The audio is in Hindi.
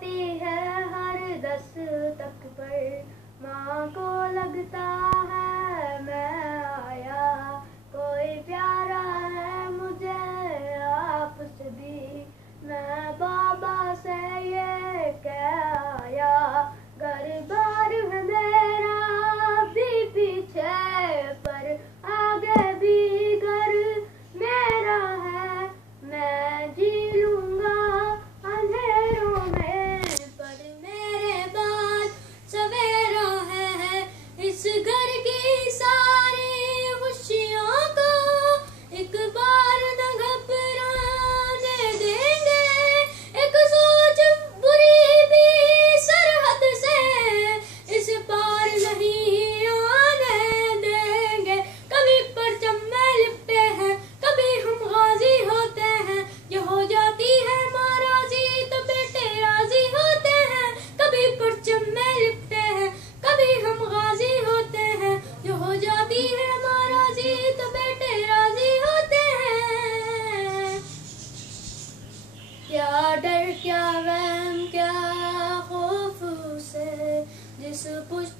होती है हर दस्तक पर, माँ को लगता है मैं आया। कोई प्यारा है मुझे आपसे भी, मैं बाबा से ये कह आया। घर बार है मेरा भी पीछे, पर आगे भी घर मेरा है। मैं जी लूंगा अंधेरों में, पर मेरे बाद सवेरा है। इस घर की सारी खुशियों को एक बार न घबराने देंगे। एक सोच बुरी भी सरहद से इस पार नहीं आने देंगे। कभी परचम में लिपटे हैं, कभी हम गाजी होते हैं। ये हो जाती है माँ राजी तो बेटे राजी होते हैं। कभी परचम में लिपटे हैं, कभी हम गाजी होते हैं। जो हो जाती है माँ राजी तो बेटे राजी होते हैं। क्या डर क्या वहम क्या खौफ से, जिस पुष्ट